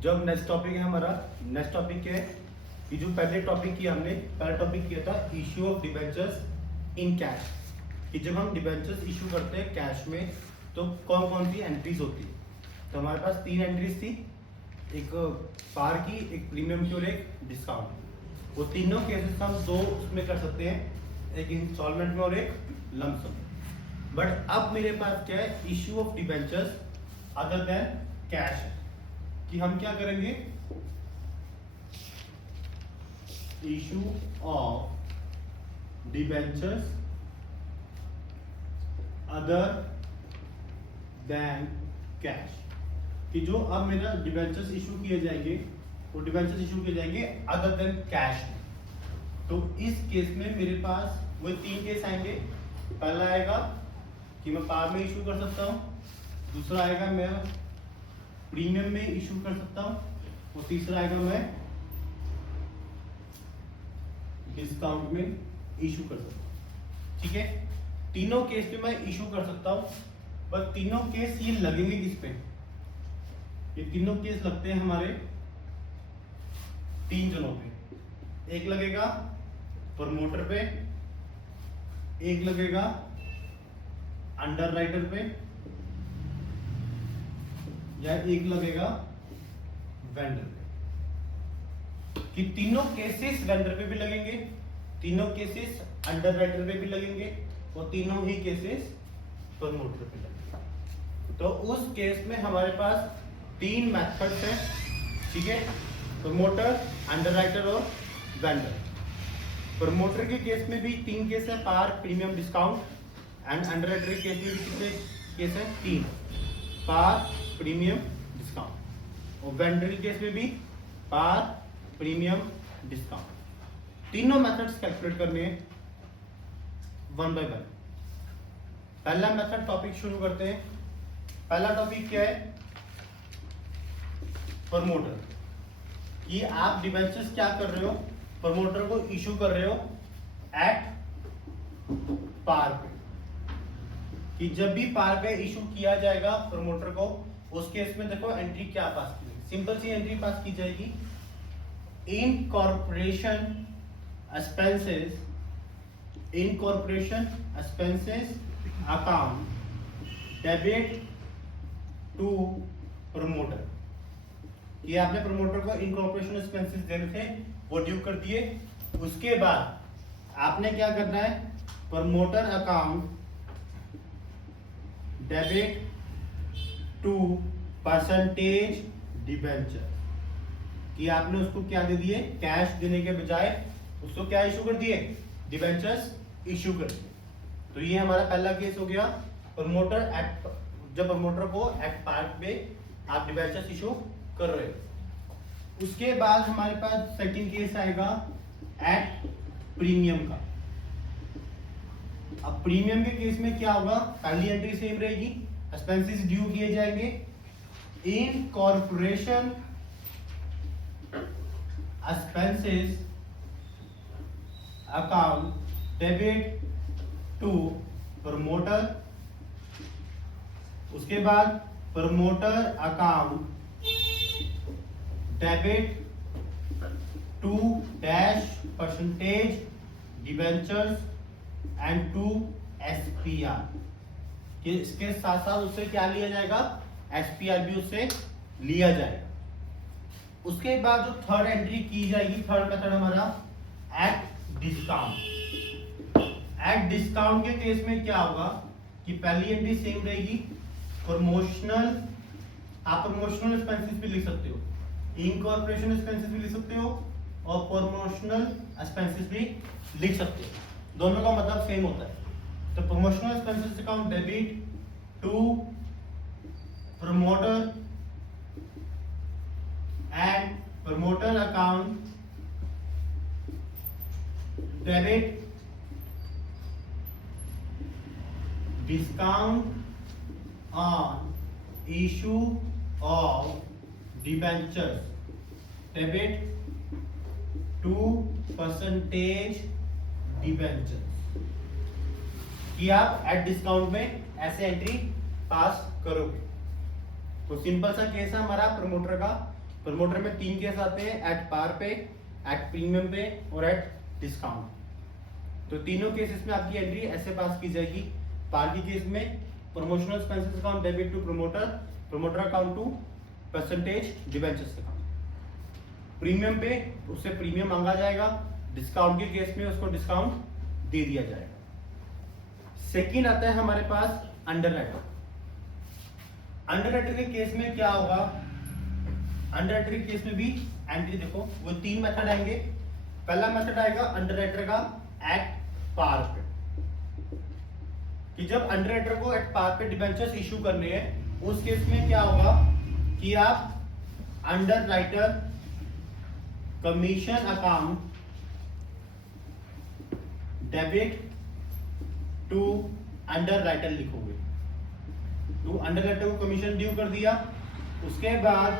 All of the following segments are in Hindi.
जब नेक्स्ट टॉपिक है हमारा, नेक्स्ट टॉपिक है कि जो पहले टॉपिक किया हमने, पहला टॉपिक किया था issue of debentures in cash, कि जब हम डिबेंचर्स इशू करते हैं कैश में तो कौन कौन सी एंट्रीज होती है। तो हमारे पास 3 एंट्रीज थी, एक पार की, एक प्रीमियम की और एक डिस्काउंट। वो तीनों केसेस हम 2 उसमें कर सकते हैं, एक इंस्टॉलमेंट में और एक लमसम। बट अब मेरे पास क्या है, issue of debentures other than cash, कि हम क्या करेंगे, issue of debentures other than cash, कि जो अब मेरा डिबेंचर्स इशू किए जाएंगे वो डिबेंचर्स इशू किए जाएंगे अदर देन कैश। तो इस केस में मेरे पास वो 3 केस आएंगे। पहला आएगा कि मैं पार में इशू कर सकता हूँ, दूसरा आएगा मैं प्रीमियम में इशू कर सकता हूँ, और तीसरा आएगा मैं डिस्काउंट में इशू कर सकता हूँ। ठीक है, तीनों केस में मैं इशू कर सकता हूँ, बस तीनों केस ये लगेंगे किस पे, ये तीनों केस लगते हैं हमारे 3 जनों पे। एक लगेगा प्रमोटर पे, एक लगेगा अंडरराइटर पे, या एक लगेगा वेंडर पे। कि तीनों केसेस वेंडर पे भी लगेंगे, तीनों केसेस अंडरराइटर पे भी लगेंगे, और तीनों ही केसेस प्रमोटर पे लगेंगे। तो उस केस में हमारे पास 3 मेथड्स हैं। ठीक है, प्रमोटर, अंडरराइटर और वेंडर। प्रमोटर के केस में भी 3 केस है, पार, प्रीमियम, डिस्काउंट। एंड अंडरराइटर के केस में भी कितने केस हैं, 3, पार, प्रीमियम, डिस्काउंट। और वेंडर के केस में भी पार, प्रीमियम, डिस्काउंट। तीनों मेथड्स कैलकुलेट करने हैं 1 बाय 1। पहला मेथड टॉपिक शुरू करते हैं। पहला टॉपिक क्या है, प्रमोटर। कि आप डिबेंचर्स क्या कर रहे हो, प्रमोटर को इशू कर रहे हो एट पार पे। कि जब भी पार पे इशू किया जाएगा प्रमोटर को, उस केस में देखो एंट्री क्या पास की जाएगी, सिंपल सी एंट्री पास की जाएगी, incorporation expenses, incorporation expenses account debit to promoter. ये आपने प्रमोटर को इनकॉर्पोरेशन एक्सपेंसेस देने थे, वो ड्यू कर दिए। उसके बाद आपने क्या करना है, promoter account debit to percentage debenture. कि आपने उसको क्या दे दिए, कैश देने के बजाय उसको क्या इशू कर दिए, डिबेंचर्स इशू कर दिए। तो ये हमारा पहला केस हो गया, प्रमोटर एट, जब प्रमोटर को एट पार्क पे आप डिबेंचर्स इशू कर रहे हो। उसके बाद हमारे पास सेकंड केस आएगा एट प्रीमियम का। अब प्रीमियम के केस में क्या होगा, पहली एंट्री सेम रहेगी, एक्सपेंसेस ड्यू किए जाएंगे, incorporation expenses account debit to promoter. उसके बाद promoter account debit to dash percentage debentures and to SPR. कि इसके साथ साथ उससे क्या लिया जाएगा, एसपीआर भी उससे लिया जाएगा। उसके बाद जो थर्ड एंट्री की जाएगी, थर्ड मेथड हमारा एट डिस्काउंट। एट डिस्काउंट के केस में क्या होगा कि पहली एंट्री सेम रहेगी, प्रमोशनल, आप प्रमोशनल एक्सपेंसेस भी लिख सकते हो, इनकॉर्पोरेशन एक्सपेंसेस भी लिख सकते हो, और प्रमोशनल एक्सपेंसेस भी लिख सकते हो। दोनों का मतलब सेम होता है। तो promotional expenses account debit to promoter and promoter account debit discount on issue of debentures debit to percentage debenture. कि आप एट डिस्काउंट में ऐसे एंट्री पास करोगे। तो सिंपल सा केस है हमारा प्रमोटर का, प्रमोटर में 3 केस आते हैं, एट पार पे, एट प्रीमियम पे और एट डिस्काउंट। तो तीनों केसेस में आपकी एंट्री ऐसे पास की जाएगी। पार की केस में promotional expenses account debit to promoter, promoter account to percentage debentures account. Premium पे उससे प्रीमियम मांगा जाएगा, डिस्काउंट के केस में उसको डिस्काउंट दे दिया जाएगा। सेकंड आता है हमारे पास अंडरराइटर। अंडरराइटर के केस में क्या होगा, अंडरराइटर के केस में भी एंट्री देखो, वो 3 मेथड आएंगे। पहला मेथड आएगा अंडरराइटर का एट पार पे, कि जब अंडरराइटर को एट पार पे डिबेंचर्स इशू करने हैं, उस केस में क्या होगा कि आप underwriter commission account debit to underwriter लिखोगे। तो अंडरराइटर को कमीशन ड्यू कर दिया, उसके बाद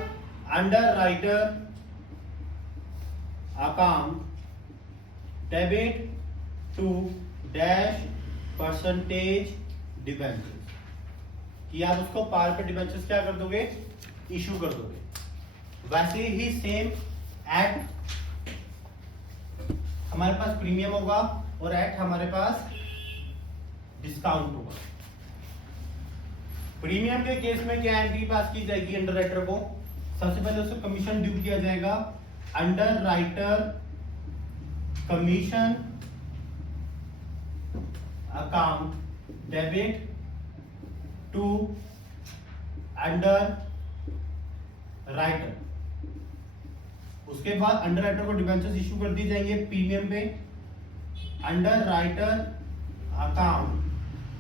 underwriter account debit to dash percentage debentures, कि आप उसको पार पे डिबेंचर्स क्या कर दोगे, इशू कर दोगे। वैसे ही सेम एट हमारे पास प्रीमियम होगा और एट हमारे पास डिस्काउंट होगा। प्रीमियम के केस में क्या एंट्री पास की जाएगी अंडरराइटर को, सबसे पहले उसको कमीशन ड्यू किया जाएगा। Underwriter commission account debit to underwriter, उसके बाद अंडरराइटर को डिबेंचर्स इशू कर दिए जाएंगे प्रीमियम पे। Underwriter account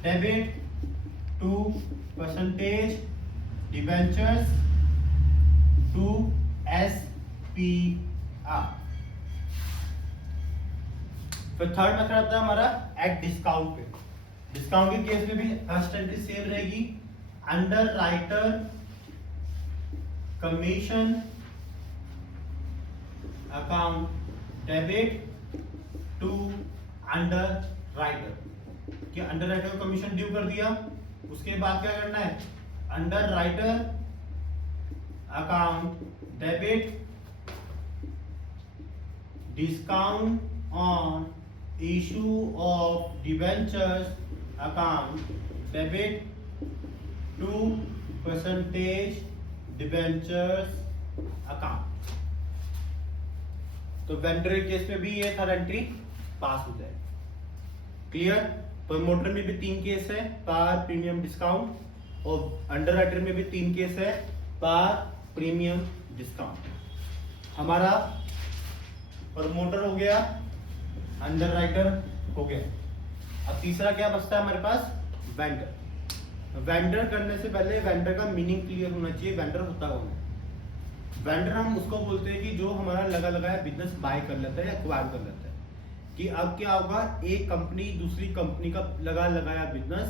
debit to percentage debentures to SPR। फिर थर्ड मेथड आता है हमारा एट डिस्काउंट पे। डिस्काउंट के केस में भी फर्स्ट एंट्री सेम रहेगी, underwriter commission account debit to underwriter, कि अंडरराइटर को कमीशन ड्यू कर दिया, उसके बाद क्या करना है, underwriter account debit discount on issue of debentures account debit to percentage debentures account. तो वेंडर के केस में भी ये थर्ड एंट्री पास हो जाए। क्लियर। प्रमोटर में भी 3 केस है, पार प्रीमियम डिस्काउंट, और अंडरराइटर में भी 3 केस है, पार प्रीमियम डिस्काउंट। हमारा प्रमोटर हो गया, अंडरराइटर हो गया। अब तीसरा क्या बचता है हमारे पास, वेंडर। वेंडर करने से पहले वेंडर का मीनिंग क्लियर होना चाहिए, वेंडर होता कौन है। वेंडर हम उसको बोलते हैं कि जो हमारा लगा लगाया बिजनेस बाय कर लेता है या एक्वायर कर लेता है। कि अब क्या होगा, एक कंपनी दूसरी कंपनी का लगा लगाया बिजनेस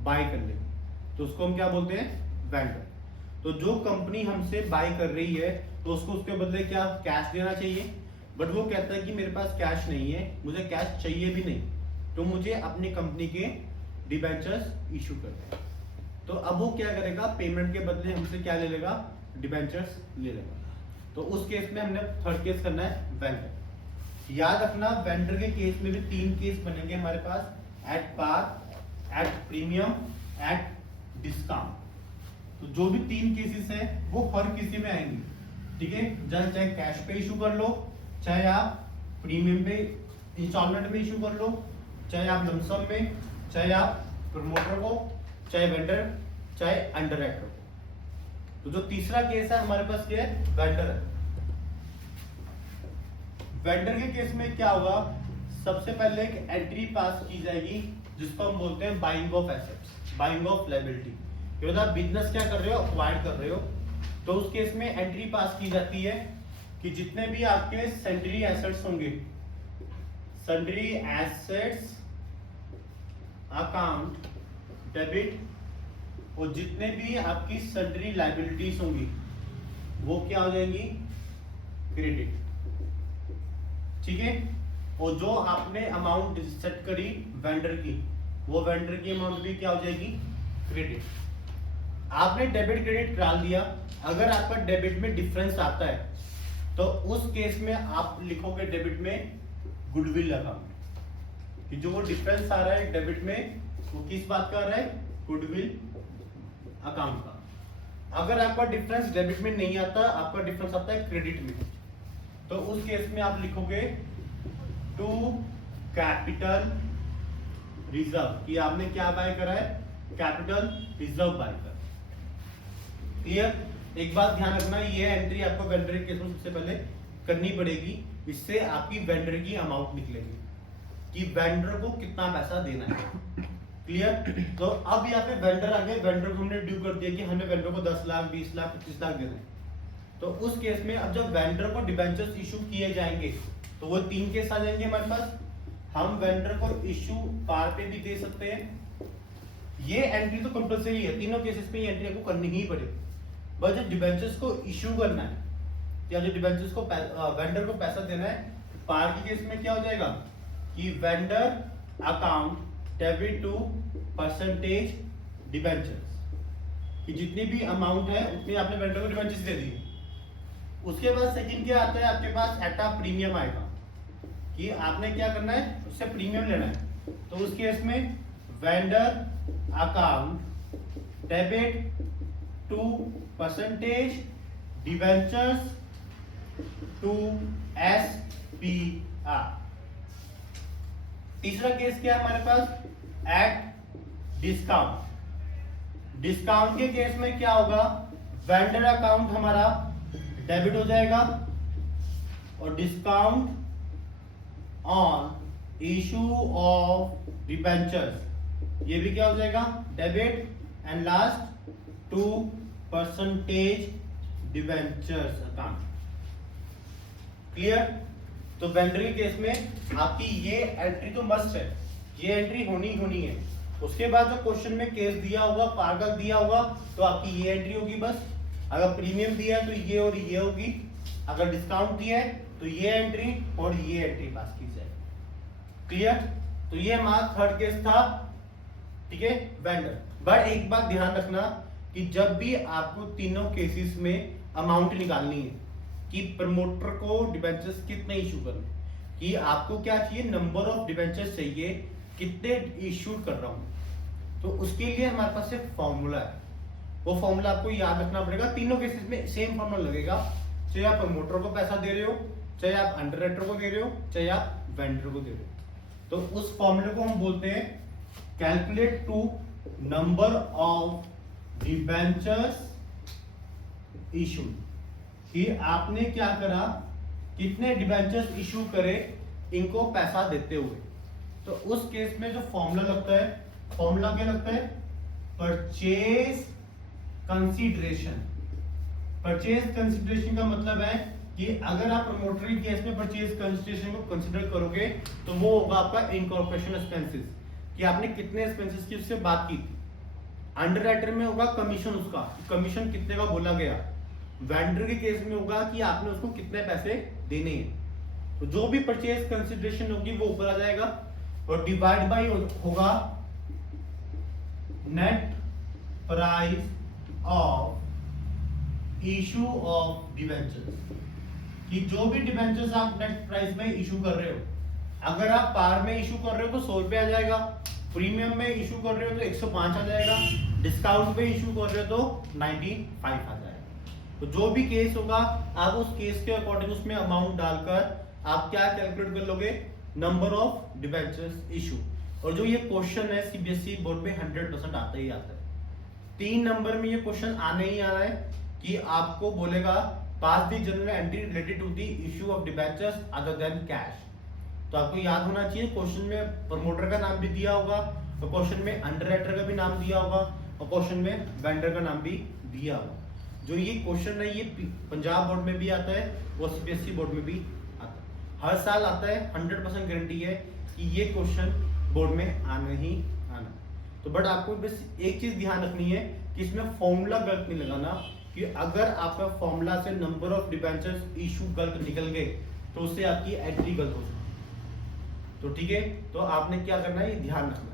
बाय कर ले, तो उसको हम क्या बोलते हैं, वेंडर। तो जो कंपनी हमसे बाय कर रही है तो उसको उसके बदले क्या कैश देना चाहिए, बट वो कहता है कि मेरे पास कैश नहीं है, मुझे कैश चाहिए भी नहीं, तो मुझे अपनी कंपनी के डिबेंचर्स इशू करने हैं। तो अब वो क्या करेगा, पेमेंट के बदले हमसे क्या ले लेगा, डिबेंचर्स ले लेगा। तो उस केस में हमने थर्ड केस करना है वेंडर। याद रखना, वेंडर के केस में भी 3 केस बनेंगे हमारे पास, at par, at premium, at discount. तो जो भी 3 केसेस हैं वो हर किसी में आएंगे, ठीक है। चाहे कैश पे इशू कर लो, चाहे आप प्रीमियम पे इंस्टॉलमेंट में इशू कर लो, चाहे आप लमसम में, चाहे आप प्रमोटर को, चाहे वेंडर, चाहे अंडरराइटर को। तो जो तीसरा केस है हमारे पास क्या है, वेंडर है। वेंडर के केस में क्या होगा, सबसे पहले एक एंट्री पास की जाएगी जिसको हम बोलते हैं buying of assets, buying of liability. ये आप बिजनेस क्या कर रहे हो, अक्वायर कर रहे हो, तो उस केस में एंट्री पास की जाती है कि जितने भी आपके सन्ड्री एसेट्स होंगे, सन्ड्री एसेट्स अकाउंट डेबिट, और जितने भी आपकी सन्ड्री लायबिलिटीज होंगी वो क्या हो जाएंगी, क्रेडिट, ठीक है। और जो आपने अमाउंट सेट करी वेंडर की, वो वेंडर की अमाउंट भी क्या हो जाएगी, क्रेडिट। आपने डेबिट क्रेडिट डाल दिया, अगर आपका डेबिट में डिफरेंस आता है तो उस केस में आप लिखोगे डेबिट में गुडविल अकाउंट, कि जो वो डिफरेंस आ रहा है डेबिट में वो किस बात का आ रहा है, गुडविल अकाउंट का। अगर आपका डिफरेंस डेबिट में नहीं आता, आपका डिफरेंस आता है क्रेडिट में, तो उस केस में आप लिखोगे टू कैपिटल रिजर्व, कि आपने क्या बाय करा है, कैपिटल रिजर्व बाय करा। क्लियर? एक बात ध्यान रखना, ये एंट्री आपको वेंडर के केस में सबसे पहले करनी पड़ेगी, इससे आपकी वेंडर की अमाउंट निकलेगी कि वेंडर को कितना पैसा देना है। क्लियर? तो अब यहाँ पे वेंडर आ गए, वेंडर को हमने ड्यू कर दिया कि हमें वेंडर को 10 लाख 20 लाख 25 लाख देना है। तो उस केस में अब जब वेंडर को डिबेंचर्स इशू किए जाएंगे तो वो 3 केस आ जाएंगे हमारे पास। हम वेंडर को इशू पार पे भी दे सकते हैं, ये एंट्री तो कंपलसरी है, तीनों केसेस में ये एंट्री आपको करनी ही पड़ेगी। बस जब डिबेंचर्स को इशू करना है या जो डिबेंचर्स को वेंडर को पैसा देना है, पार के केस में क्या हो जाएगा कि vendor account debit to percentage debentures, कि जितनी भी अमाउंट है उतनी आपने वेंडर को डिबेंचर्स दे दी। उसके बाद सेकंड क्या आता है आपके पास, एटा प्रीमियम आएगा, कि आपने क्या करना है, उससे प्रीमियम लेना है। तो उस केस में vendor account debit to percentage debentures to SPR। तीसरा केस क्या है हमारे पास, एट डिस्काउंट। डिस्काउंट के केस में क्या होगा, वेंडर अकाउंट हमारा डेबिट हो जाएगा और discount on issue of debentures, ये भी क्या हो जाएगा, debit, and last to percentage debentures account. Clear? तो वेंडर के केस में आपकी ये एंट्री तो मस्ट है, ये एंट्री होनी है। उसके बाद जो क्वेश्चन में केस दिया होगा, पार्गल दिया होगा, तो आपकी ये एंट्री होगी बस। अगर प्रीमियम दिया है तो ये और ये होगी, अगर डिस्काउंट दिया है तो ये एंट्री और ये एंट्री पास की जाएगी। क्लियर? तो ये हमारा थर्ड केस था, ठीक है, वेंडर। बट एक बात ध्यान रखना कि जब भी आपको तीनों केसेस में अमाउंट निकालनी है कि प्रमोटर को डिबेंचर्स कितने इशू करने, कि आपको क्या चाहिए, नंबर ऑफ डिबेंचर्स चाहिए, कितने इशू कर रहा हूं, तो उसके लिए हमारे पास एक फॉर्मूला है। वो फॉर्मूला आपको याद रखना पड़ेगा। तीनों केसेस में सेम फॉर्मूला लगेगा, चाहे आप प्रमोटर को पैसा दे रहे हो, चाहे आप अंडरराइटर को दे रहे हो, चाहे आप वेंडर को दे रहे हो। तो उस फॉर्मूले को हम बोलते हैं calculate to number of debentures issue, कि आपने क्या करा, कितने डिबेंचर्स इशू करे इनको पैसा देते हुए। तो उस केस में जो फॉर्मूला लगता है, फॉर्मूला क्या लगता है, परचेज कंसीडरेशन। परचेज कंसीडरेशन का मतलब है कि अगर आप प्रमोटरी केस में परचेज कंसीडरेशन को कंसीडर करोगे तो वो होगा आपका इनकॉर्पोरेशन एक्सपेंसेस, कि आपने कितने एक्सपेंसेस की उससे बात की थी। अंडरराइटर में होगा कमीशन, उसका कमीशन कितने का बोला गया। वेंडर के केस में होगा कि आपने उसको कितने पैसे देने हैं। तो जो भी परचेज कंसीडरेशन होगी वो ऊपर आ जाएगा और डिवाइड बाय होगा net price of issue of debentures, कि जो भी डिबेंचर्स आप नेट प्राइस में इशू कर रहे हो, अगर आप पार में इशू कर रहे हो तो 100 रुपए आ जाएगा, प्रीमियम में इशू कर रहे हो तो 105 आ जाएगा, डिस्काउंट पे इशू कर रहे हो तो 95 आ जाएगा। तो जो भी केस होगा आप उस केस के अकॉर्डिंग उसमें अमाउंट डालकर आप क्या कैलकुलेट कर लोगे, नंबर ऑफ डिबेंचर्स इशू। और जो ये क्वेश्चन है सीबीएसई बोर्ड में 100% आता ही आता है। 3 नंबर में ये क्वेश्चन आने ही आ रहा है कि आपको बोलेगा pass the general entry related to the issue of debentures other than cash. तो आपको याद होना चाहिए, क्वेश्चन में प्रमोटर का नाम भी दिया होगा और क्वेश्चन में अंडरराइटर का भी नाम दिया होगा और क्वेश्चन में वेंडर का नाम भी दिया होगा। जो ये क्वेश्चन है ये पंजाब बोर्ड में भी आता है और सीबीएसई बोर्ड में भी आता है, हर साल आता है। 100% गारंटी है कि ये क्वेश्चन बोर्ड में आना ही आना। तो बट आपको बस एक चीज ध्यान रखनी है कि इसमें फॉर्मूला गलत नहीं लगाना, कि अगर आपका फॉर्मूला से नंबर ऑफ डिबेंचर्स इशू गलत निकल गए तो उससे आपकी एंट्री गलत हो सकती है। तो ठीक है, तो आपने क्या करना है ये ध्यान रखना।